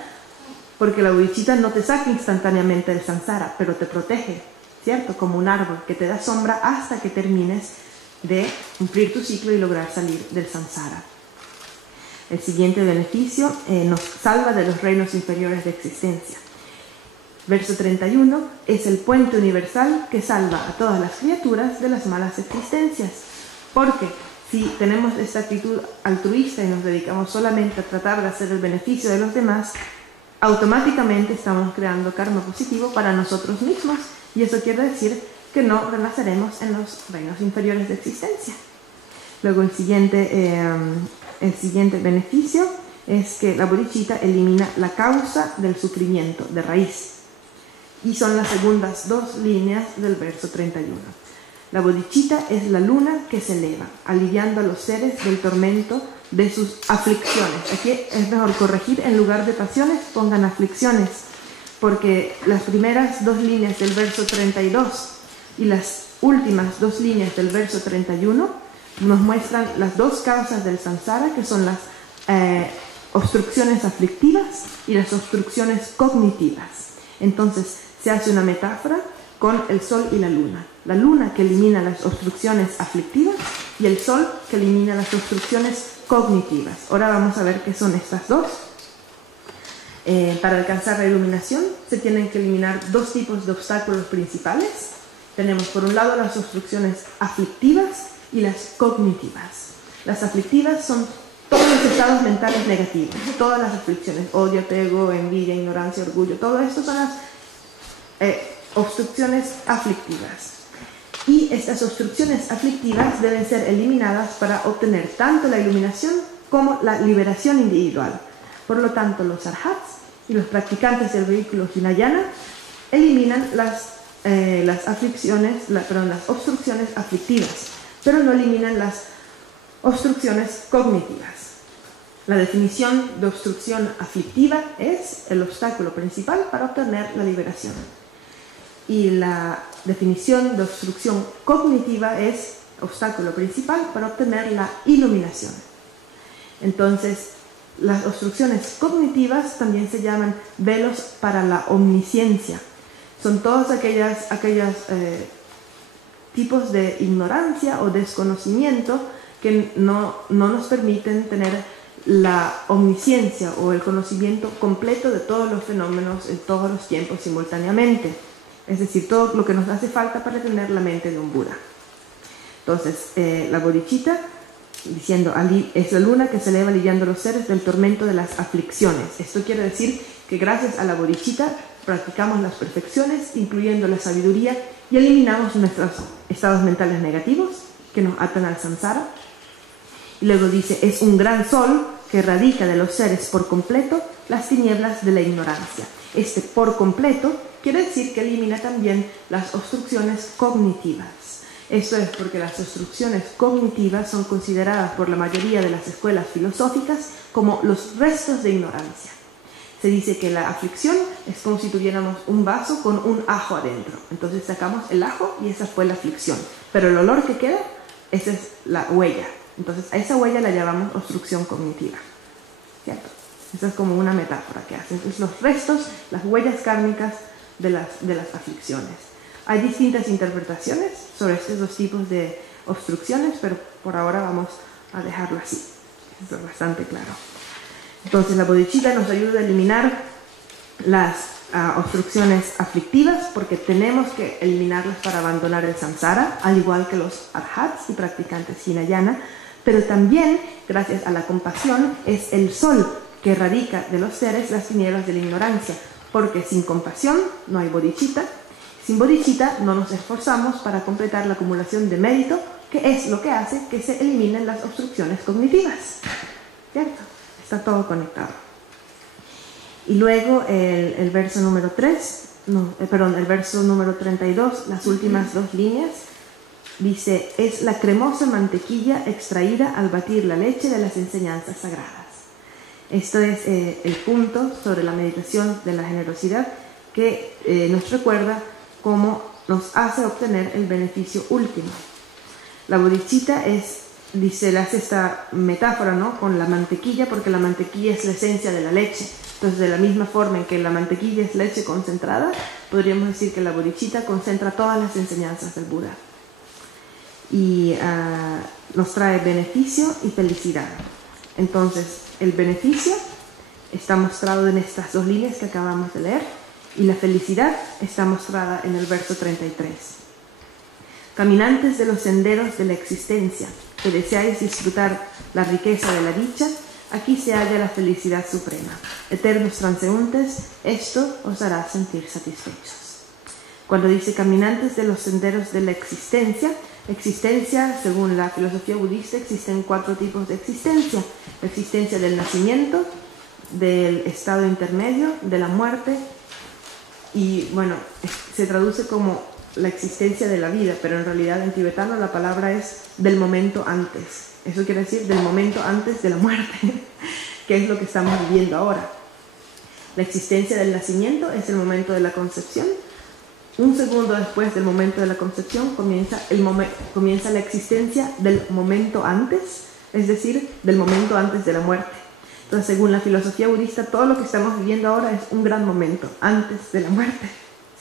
porque la bodhicitta no te saca instantáneamente del samsara, pero te protege, ¿cierto? Como un árbol que te da sombra hasta que termines de cumplir tu ciclo y lograr salir del samsara. El siguiente beneficio nos salva de los reinos inferiores de existencia. Verso 31 es el puente universal que salva a todas las criaturas de las malas existencias. Porque si tenemos esta actitud altruista y nos dedicamos solamente a tratar de hacer el beneficio de los demás, automáticamente estamos creando karma positivo para nosotros mismos. Y eso quiere decir que no renaceremos en los reinos inferiores de existencia. Luego el siguiente beneficio es que la bodhicitta elimina la causa del sufrimiento de raíz. Y son las segundas 2 líneas del verso 31. La bodhicitta es la luna que se eleva, aliviando a los seres del tormento de sus aflicciones. Aquí es mejor corregir, en lugar de pasiones, pongan aflicciones, porque las primeras 2 líneas del verso 32 y las últimas 2 líneas del verso 31 nos muestran las 2 causas del samsara, que son las obstrucciones aflictivas y las obstrucciones cognitivas. Entonces se hace una metáfora con el sol y la luna que elimina las obstrucciones aflictivas y el sol que elimina las obstrucciones cognitivas. Ahora vamos a ver qué son estas 2. Para alcanzar la iluminación se tienen que eliminar 2 tipos de obstáculos principales. Tenemos por un lado las obstrucciones aflictivas y las cognitivas. Las aflictivas son todos los estados mentales negativos, todas las aflicciones, odio, apego, envidia, ignorancia, orgullo, todo esto son las obstrucciones aflictivas. Y estas obstrucciones aflictivas deben ser eliminadas para obtener tanto la iluminación como la liberación individual. Por lo tanto, los arhats y los practicantes del vehículo Hinayana eliminan las obstrucciones aflictivas, pero no eliminan las obstrucciones cognitivas. La definición de obstrucción aflictiva es el obstáculo principal para obtener la liberación. Y la definición de obstrucción cognitiva es obstáculo principal para obtener la iluminación. Entonces, las obstrucciones cognitivas también se llaman velos para la omnisciencia. Son todos aquellos tipos de ignorancia o desconocimiento que no nos permiten tener la omnisciencia o el conocimiento completo de todos los fenómenos en todos los tiempos simultáneamente. Es decir, todo lo que nos hace falta para tener la mente de un Buda. Entonces, la bodhicitta, diciendo, es la luna que se eleva aliviando a los seres del tormento de las aflicciones. Esto quiere decir que gracias a la bodhicitta practicamos las perfecciones, incluyendo la sabiduría, y eliminamos nuestros estados mentales negativos que nos atan al samsara. Y luego dice, es un gran sol que erradica de los seres por completo las tinieblas de la ignorancia. Este por completo quiere decir que elimina también las obstrucciones cognitivas. Esto es porque las obstrucciones cognitivas son consideradas por la mayoría de las escuelas filosóficas como los restos de ignorancia. Se dice que la aflicción es como si tuviéramos un vaso con un ajo adentro. Entonces sacamos el ajo y esa fue la aflicción. Pero el olor que queda, esa es la huella. Entonces a esa huella la llamamos obstrucción cognitiva. ¿Cierto? Esa es como una metáfora que hacen. Entonces los restos, las huellas kármicas de las aflicciones. Hay distintas interpretaciones sobre estos dos tipos de obstrucciones, pero por ahora vamos a dejarlo así. Eso es bastante claro. Entonces la bodhicitta nos ayuda a eliminar las obstrucciones aflictivas porque tenemos que eliminarlas para abandonar el samsara, al igual que los arhats y practicantes hinayana, pero también, gracias a la compasión, es el sol que erradica de los seres las tinieblas de la ignorancia, porque sin compasión no hay bodhicitta. Sin bodhicitta no nos esforzamos para completar la acumulación de mérito, que es lo que hace que se eliminen las obstrucciones cognitivas. ¿Cierto? Está todo conectado. Y luego el verso número 32, las últimas dos líneas, dice, es la cremosa mantequilla extraída al batir la leche de las enseñanzas sagradas. Esto es el punto sobre la meditación de la generosidad que nos recuerda cómo nos hace obtener el beneficio último. La bodhicitta dice, le hace esta metáfora, ¿no?, con la mantequilla, porque la mantequilla es la esencia de la leche. Entonces, de la misma forma en que la mantequilla es leche concentrada, podríamos decir que la bodhicitta concentra todas las enseñanzas del Buda. Y nos trae beneficio y felicidad. Entonces, el beneficio está mostrado en estas dos líneas que acabamos de leer, y la felicidad está mostrada en el verso 33. Caminantes de los senderos de la existencia, que deseáis disfrutar la riqueza de la dicha, aquí se halla la felicidad suprema. Eternos transeúntes, esto os hará sentir satisfechos. Cuando dice caminantes de los senderos de la existencia, según la filosofía budista, existen 4 tipos de existencia. La existencia del nacimiento, del estado intermedio, de la muerte, y bueno, se traduce como la existencia de la vida, pero en realidad en tibetano la palabra es del momento antes. Eso quiere decir del momento antes de la muerte, que es lo que estamos viviendo ahora. La existencia del nacimiento es el momento de la concepción. Un segundo después del momento de la concepción comienza la existencia del momento antes, es decir, del momento antes de la muerte. Entonces, según la filosofía budista, todo lo que estamos viviendo ahora es un gran momento antes de la muerte,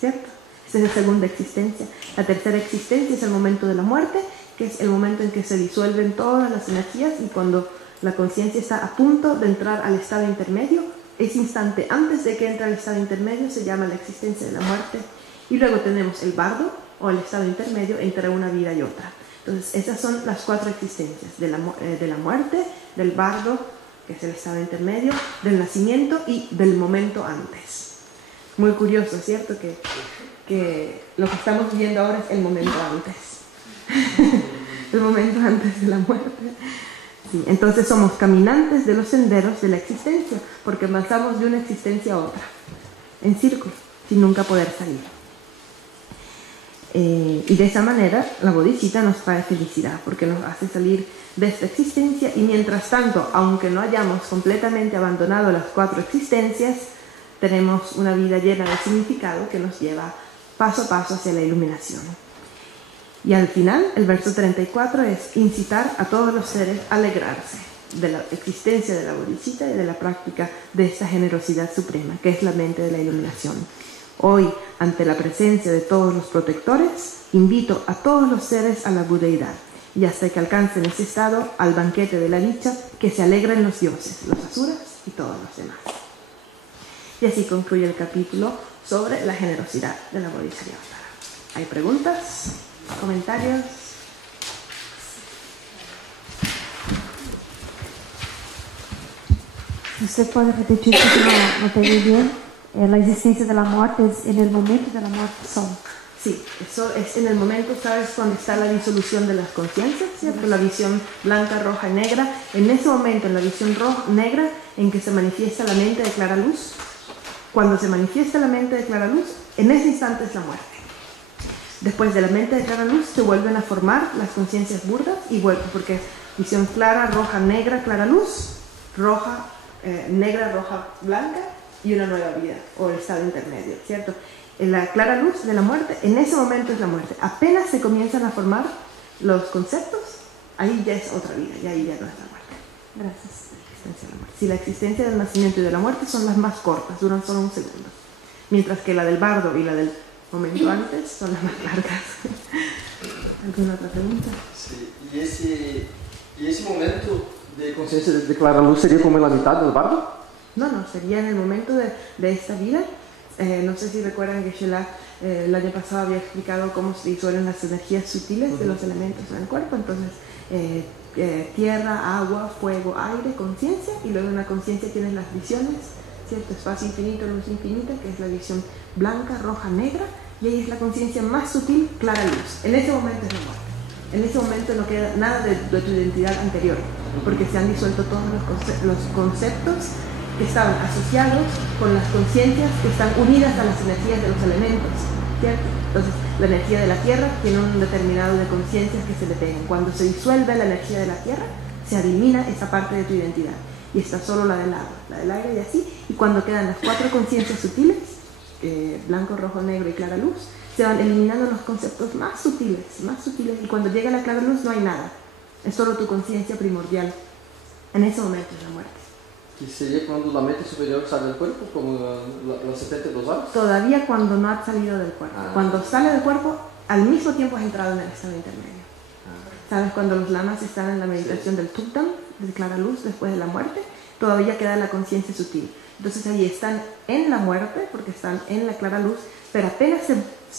¿cierto? Esa es la segunda existencia. La tercera existencia es el momento de la muerte, que es el momento en que se disuelven todas las energías y cuando la conciencia está a punto de entrar al estado intermedio, ese instante antes de que entre al estado intermedio se llama la existencia de la muerte. Y luego tenemos el bardo, o el estado intermedio entre una vida y otra. Entonces, esas son las 4 existencias, de la muerte, del bardo, que es el estado intermedio, del nacimiento y del momento antes. Muy curioso, ¿cierto? Que lo que estamos viviendo ahora es el momento antes. El momento antes de la muerte. Sí, entonces somos caminantes de los senderos de la existencia, porque avanzamos de una existencia a otra, en círculo, sin nunca poder salir. Y de esa manera la bodhicitta nos trae felicidad, porque nos hace salir de esta existencia y mientras tanto, aunque no hayamos completamente abandonado las 4 existencias, tenemos una vida llena de significado que nos lleva paso a paso hacia la iluminación. Y al final, el verso 34 es incitar a todos los seres a alegrarse de la existencia de la bodhicitta y de la práctica de esta generosidad suprema, que es la mente de la iluminación. Hoy, ante la presencia de todos los protectores, invito a todos los seres a la budeidad, y hasta que alcancen ese estado, al banquete de la dicha, que se alegren los dioses, los asuras y todos los demás. Y así concluye el capítulo sobre la generosidad de la Bodhisattva. ¿Hay preguntas? ¿Comentarios? ¿Usted puede repetir que no te oí bien? La existencia de la muerte es en el momento de la muerte solo. Sí, eso es en el momento, ¿sabes? Cuando está la disolución de las conciencias, ¿cierto? La visión blanca, roja y negra. En ese momento, en la visión negra, en que se manifiesta la mente de clara luz, cuando se manifiesta la mente de clara luz, en ese instante es la muerte. Después de la mente de clara luz se vuelven a formar las conciencias burdas y vuelven, porque visión clara, roja, negra, clara luz, roja, negra, roja, blanca y una nueva vida o el estado intermedio, ¿cierto? En la clara luz de la muerte, en ese momento es la muerte. Apenas se comienzan a formar los conceptos, ahí ya es otra vida, y ahí ya no es la muerte. Gracias. Si la existencia del nacimiento y de la muerte son las más cortas, duran solo un segundo, mientras que la del bardo y la del momento antes son las más largas. ¿Alguna otra pregunta? Sí. ¿Y ese momento de conciencia de clara luz sería como en la mitad del bardo? No, sería en el momento de esta vida. No sé si recuerdan que Sheila el año pasado había explicado cómo se disuelven las energías sutiles de los elementos en el cuerpo. Entonces, tierra, agua, fuego, aire, conciencia, y luego en la conciencia tienes las visiones, ¿cierto? Espacio infinito, luz infinita, que es la visión blanca, roja, negra, y ahí es la conciencia más sutil, clara luz. En ese momento es la muerte. En ese momento no queda nada de tu identidad anterior, porque se han disuelto todos los conceptos que estaban asociados con las conciencias que están unidas a las energías de los elementos, ¿cierto? Entonces, la energía de la tierra tiene un determinado de conciencias que se le pegan. Cuando se disuelve la energía de la tierra, se elimina esa parte de tu identidad y está solo la del agua, la del aire y así. Y cuando quedan las 4 conciencias sutiles, blanco, rojo, negro y clara luz, se van eliminando los conceptos más sutiles, y cuando llega la clara luz no hay nada, es solo tu conciencia primordial. En ese momento es la muerte. Que sería cuando la mente superior sale del cuerpo, como los 72 horas. Todavía cuando no ha salido del cuerpo. Cuando sale del cuerpo, al mismo tiempo has entrado en el estado intermedio. ¿Sabes? Cuando los lamas están en la meditación del Tukdam, de clara luz, después de la muerte, todavía queda la conciencia sutil. Entonces ahí están en la muerte, porque están en la clara luz, pero apenas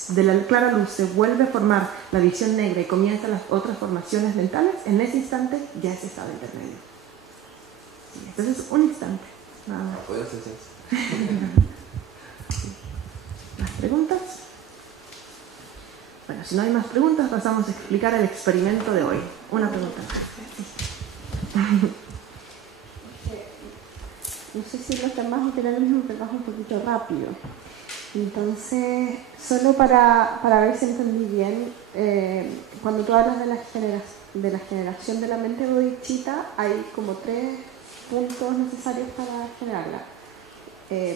de la clara luz se vuelve a formar la visión negra y comienzan las otras formaciones mentales, en ese instante ya es estado intermedio. Entonces, un instante. Nada más. Puede ser eso. ¿Más preguntas? Bueno, si no hay más preguntas, pasamos a explicar el experimento de hoy. Una pregunta. No sé si los demás opinan lo mismo, pero bajo un poquito rápido. Entonces, solo para ver si entendí bien, cuando tú hablas de la generación de la mente bodhicitta, hay como 3 puntos necesarios para generarla,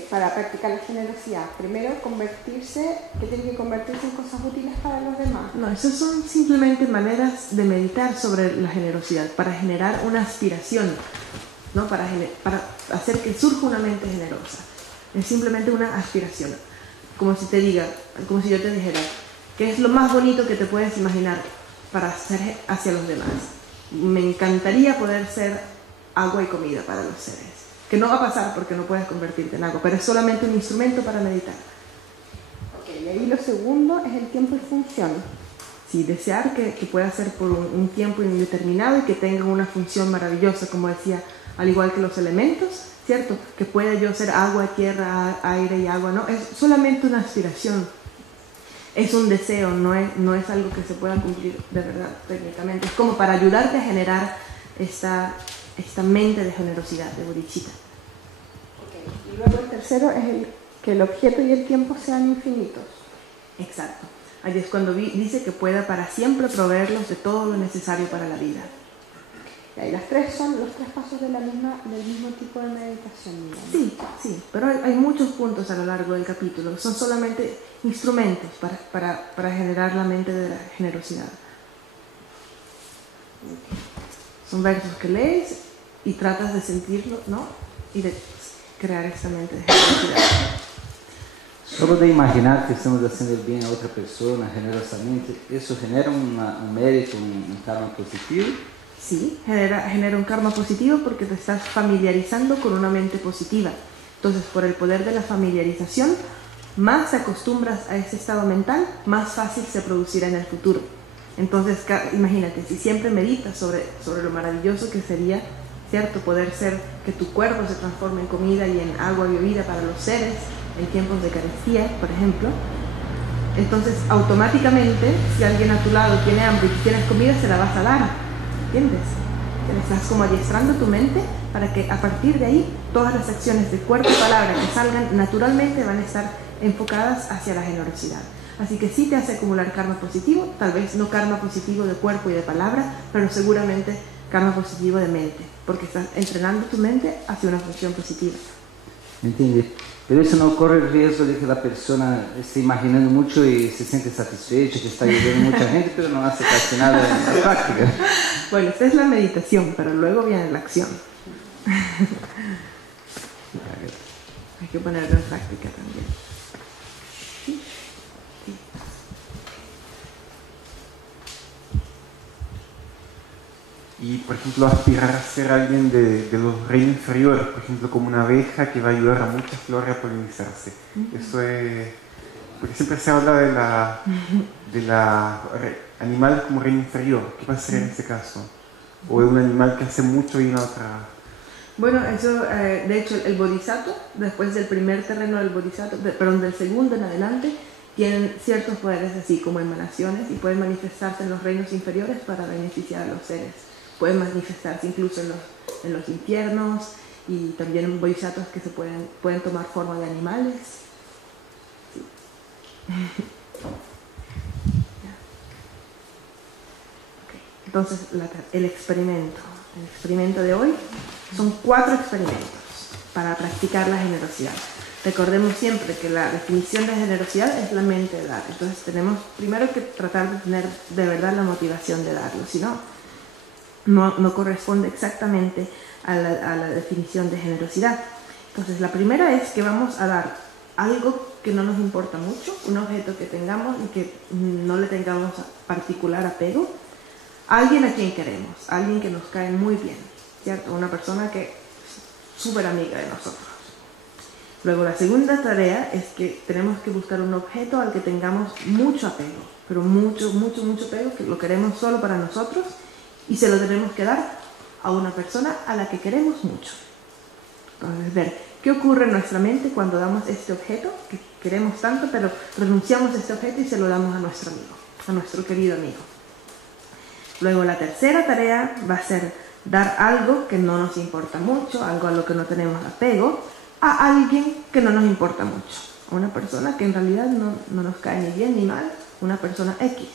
para practicar la generosidad. Primero, que tiene que convertirse en cosas útiles para los demás. No, esas son simplemente maneras de meditar sobre la generosidad, para generar una aspiración, ¿no? Para hacer que surja una mente generosa. Es simplemente una aspiración. Como si yo te dijera, ¿qué es lo más bonito que te puedes imaginar para hacer hacia los demás? Me encantaría poder ser agua y comida para los seres, que no va a pasar porque no puedes convertirte en agua, pero es solamente un instrumento para meditar. Okay, y ahí lo segundo es el tiempo y función. Sí, desear que pueda ser por un tiempo indeterminado y que tenga una función maravillosa, como decía, al igual que los elementos, ¿cierto? Que pueda yo ser agua, tierra, aire y agua, no, es solamente una aspiración, es un deseo, no es algo que se pueda cumplir de verdad técnicamente, es como para ayudarte a generar esta mente de generosidad, de bodhicitta. Okay. Y luego el tercero es que el objeto y el tiempo sean infinitos. Exacto. Ahí es cuando dice que pueda para siempre proveerlos de todo lo necesario para la vida. Y ahí las 3 son los 3 pasos del mismo tipo de meditación, digamos. Sí, pero hay muchos puntos a lo largo del capítulo. Son solamente instrumentos para generar la mente de la generosidad. Son versos que lees y tratas de sentirlo, ¿no? Y de crear esta mente de generosidad. Solo de imaginar que estamos haciendo el bien a otra persona generosamente, ¿eso genera un mérito, un karma positivo? Sí, genera un karma positivo porque te estás familiarizando con una mente positiva. Entonces, por el poder de la familiarización, más te acostumbras a ese estado mental, más fácil se producirá en el futuro. Entonces, imagínate, si siempre meditas sobre lo maravilloso que sería, ¿cierto? Poder ser que tu cuerpo se transforme en comida y en agua y bebida para los seres en tiempos de carestía, por ejemplo. Entonces, automáticamente, si alguien a tu lado tiene hambre y tienes comida, se la vas a dar, ¿entiendes? Te estás como adiestrando tu mente para que a partir de ahí todas las acciones de cuerpo y palabra que salgan naturalmente van a estar enfocadas hacia la generosidad. Así que sí te hace acumular karma positivo, tal vez no karma positivo de cuerpo y de palabra, pero seguramente karma positivo de mente, porque estás entrenando tu mente hacia una función positiva. Entendi. Pero isso não corre o risco de que a pessoa esteja imaginando muito e se sente satisfeita, que está ayudando muita gente, pero no hace casi nada en la práctica. Bueno, esta es la meditación, pero luego viene la acción. Hay que ponerlo en práctica también. ¿Sí? Sí. Y, por ejemplo, aspirar a ser alguien de los reinos inferiores, por ejemplo, como una abeja que va a ayudar a muchas flores a polinizarse. Eso es... Porque siempre se habla de la animal como reino inferior. ¿Qué va a ser en ese caso? ¿O es un animal que hace mucho y una otra...? Bueno, eso, de hecho, el bodhisattva, después del primer terreno del bodhisattva, perdón, del segundo en adelante, tienen ciertos poderes así como emanaciones y pueden manifestarse en los reinos inferiores para beneficiar a los seres. Pueden manifestarse incluso en los infiernos y también en bodhisattvas que pueden tomar forma de animales. Sí. Okay. Entonces, el experimento de hoy son 4 experimentos para practicar la generosidad. Recordemos siempre que la definición de generosidad es la mente de dar. Entonces tenemos primero que tratar de tener de verdad la motivación de darlo, si no corresponde exactamente a la definición de generosidad. Entonces la primera es que vamos a dar algo que no nos importa mucho, un objeto que tengamos y que no le tengamos particular apego, a alguien a quien queremos, a alguien que nos cae muy bien, ¿cierto? Una persona que es súper amiga de nosotros. Luego la segunda tarea es que tenemos que buscar un objeto al que tengamos mucho apego, pero mucho apego, que lo queremos solo para nosotros y se lo tenemos que dar a una persona a la que queremos mucho. Entonces, ver qué ocurre en nuestra mente cuando damos este objeto que queremos tanto, pero renunciamos a este objeto y se lo damos a nuestro amigo, a nuestro querido amigo. Luego la tercera tarea va a ser dar algo que no nos importa mucho, algo a lo que no tenemos apego, a alguien que no nos importa mucho, a una persona que en realidad no nos cae ni bien ni mal, una persona X.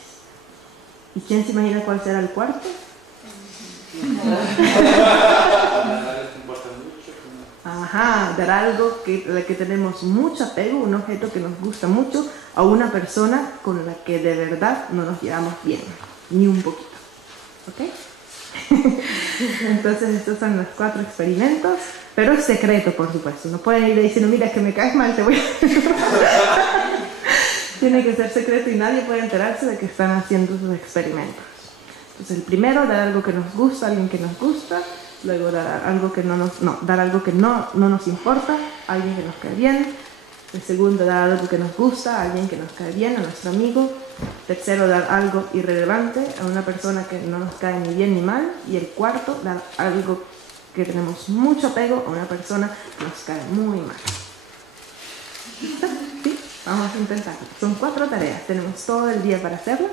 ¿Y quién se imagina cuál será el cuarto? Ajá, dar algo a la que tenemos mucho apego, un objeto que nos gusta mucho, a una persona con la que de verdad no nos llevamos bien, ni un poquito. ¿Ok? Entonces estos son los 4 experimentos, pero es secreto, por supuesto. No pueden ir diciendo, mira, que me caes mal, te voy a... Tiene que ser secreto y nadie puede enterarse de que están haciendo sus experimentos. Entonces el primero, dar algo que nos gusta a alguien que nos gusta. Luego dar algo que dar algo que no nos importa a alguien que nos cae bien. El segundo, dar algo que nos gusta a alguien que nos cae bien, a nuestro amigo. Tercero, dar algo irrelevante a una persona que no nos cae ni bien ni mal. Y el cuarto, dar algo que tenemos mucho apego a una persona que nos cae muy mal. ¿Listo? ¿Sí? Vamos a intentarlo. Son 4 tareas, tenemos todo el día para hacerlas.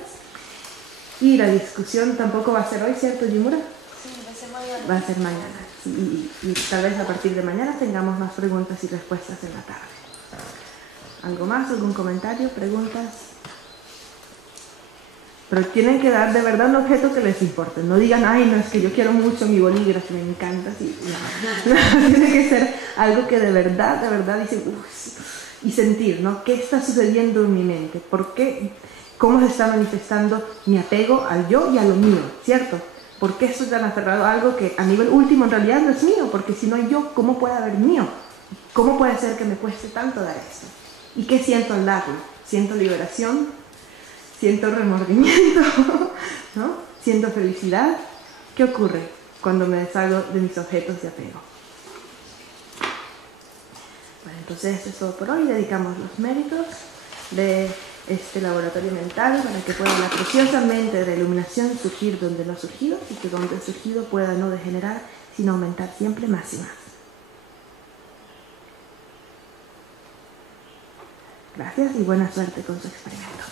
Y la discusión tampoco va a ser hoy, ¿cierto, Yimura? Sí, va a ser mañana. Va a ser mañana. Sí, y tal vez a partir de mañana tengamos más preguntas y respuestas en la tarde. ¿Algo más? ¿Algún comentario? ¿Preguntas? Pero tienen que dar de verdad un objeto que les importe. No digan, ay, no, es que yo quiero mucho mi bolígrafo, me encanta. Sí, no. Tiene que ser algo que de verdad dicen, y sentir, ¿no? ¿Qué está sucediendo en mi mente? ¿Por qué? ¿Cómo se está manifestando mi apego al yo y a lo mío? ¿Cierto? ¿Por qué estoy tan aferrado a algo que a nivel último en realidad no es mío? Porque si no hay yo, ¿cómo puede haber mío? ¿Cómo puede ser que me cueste tanto dar esto? ¿Y qué siento al darlo? ¿Siento liberación? ¿Siento remordimiento? ¿No? ¿Siento felicidad? ¿Qué ocurre cuando me deshago de mis objetos de apego? Bueno, entonces esto es todo por hoy. Dedicamos los méritos de este laboratorio mental para que pueda la preciosa mente de la iluminación surgir donde no ha surgido y que donde ha surgido pueda no degenerar, sino aumentar siempre más y más. Gracias y buena suerte con su experimento.